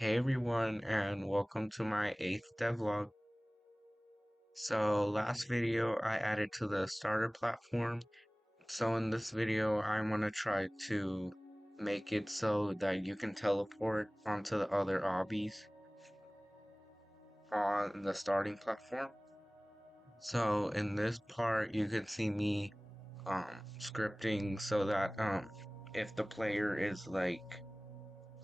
Hey everyone, and welcome to my 8th devlog. So last video I added to the starter platform. So in this video I want to try to make it so that you can teleport onto the other obbies on the starting platform. So in this part you can see me scripting so that if the player is like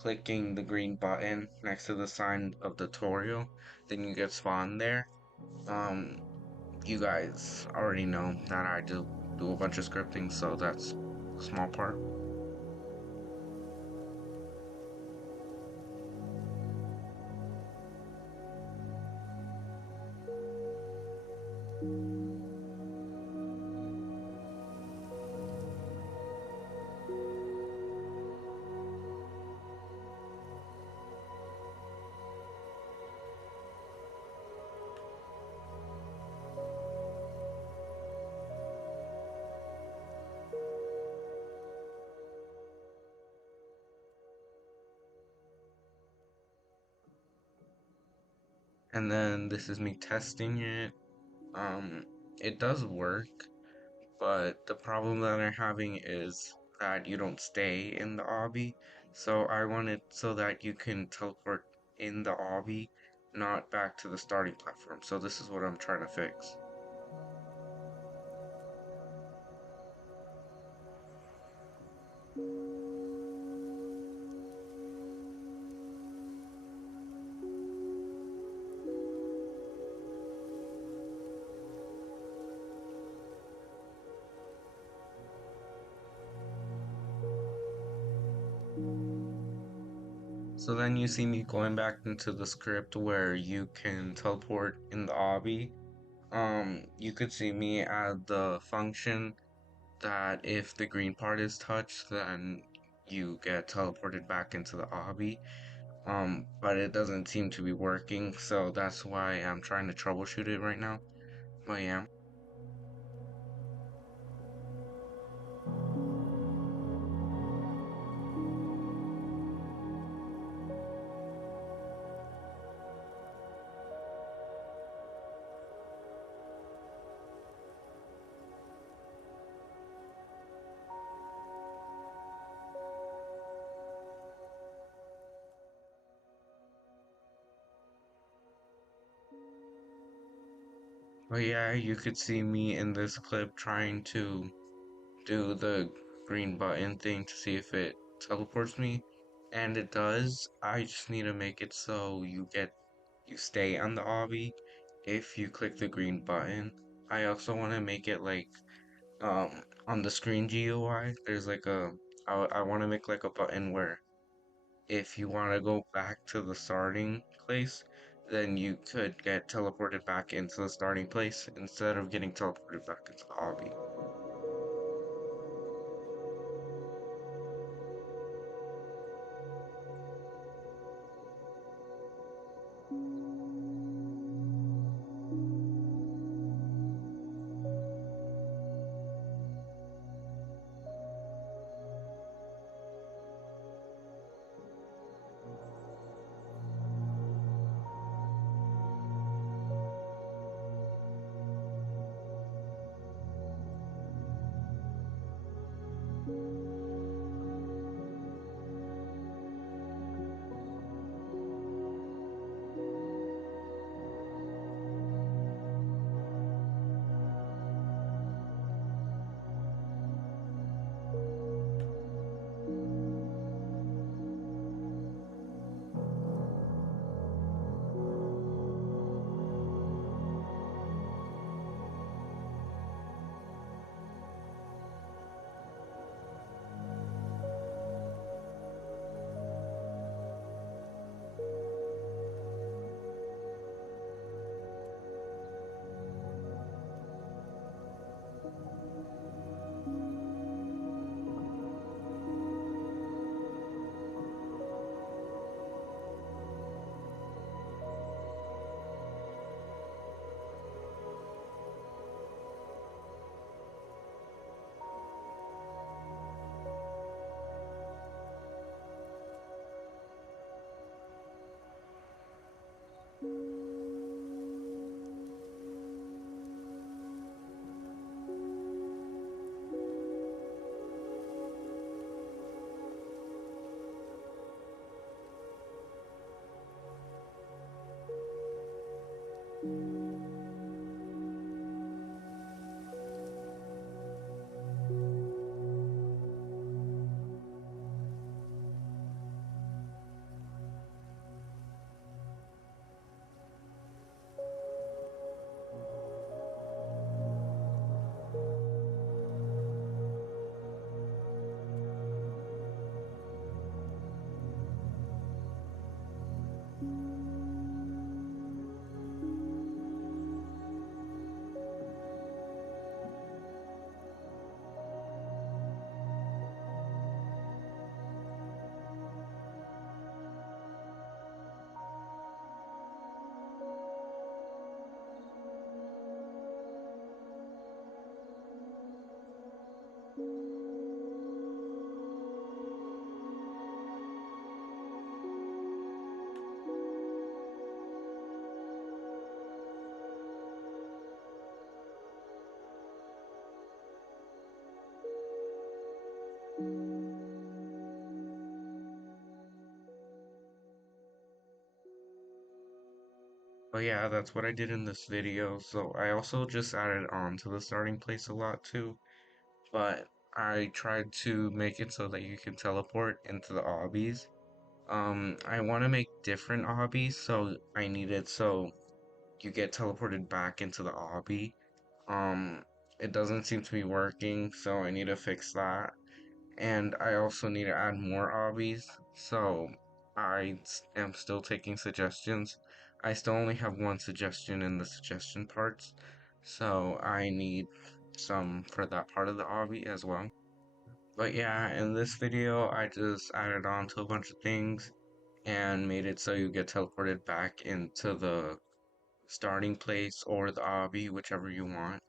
clicking the green button next to the sign of the tutorial, then you get spawned there. Um, you guys already know that I do a bunch of scripting, so that's a small part. And then this is me testing it. Um, it does work, but the problem that I'm having is that you don't stay in the obby. So I want it so that you can teleport in the obby, not back to the starting platform. So this is what I'm trying to fix. So then you see me going back into the script where you can teleport in the obby. You could see me add the function that if the green part is touched, then you get teleported back into the obby. But it doesn't seem to be working, so that's why I'm trying to troubleshoot it right now. I am. But yeah, you could see me in this clip trying to do the green button thing to see if it teleports me, and it does. I just need to make it so you stay on the obby if you click the green button. I also want to make it like on the screen GUI there's like I want to make like a button where if you want to go back to the starting place, then you could get teleported back into the starting place instead of getting teleported back into the obby. But yeah, that's what I did in this video. So I also just added on to the starting place a lot too. But I tried to make it so that you can teleport into the obbies. I want to make different obbies, so I need it so you get teleported back into the obby. Um, it doesn't seem to be working, so I need to fix that. And I also need to add more obbies, so am still taking suggestions. I still only have one suggestion in the suggestion parts, so I need some for that part of the obby as well. But yeah, in this video, I just added on to a bunch of things and made it so you get teleported back into the starting place or the obby, whichever you want.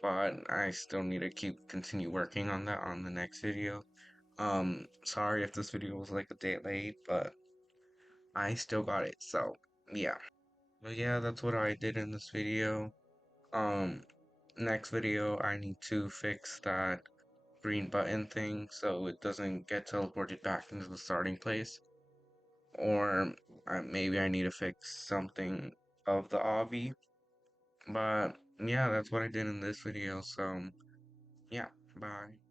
But I still need to continue working on that on the next video. Sorry if this video was like a day late, but I still got it, so yeah. But yeah, that's what I did in this video. Um, Next video, I need to fix that green button thing so it doesn't get teleported back into the starting place. Or maybe I need to fix something of the obby. But yeah, that's what I did in this video, so yeah, bye.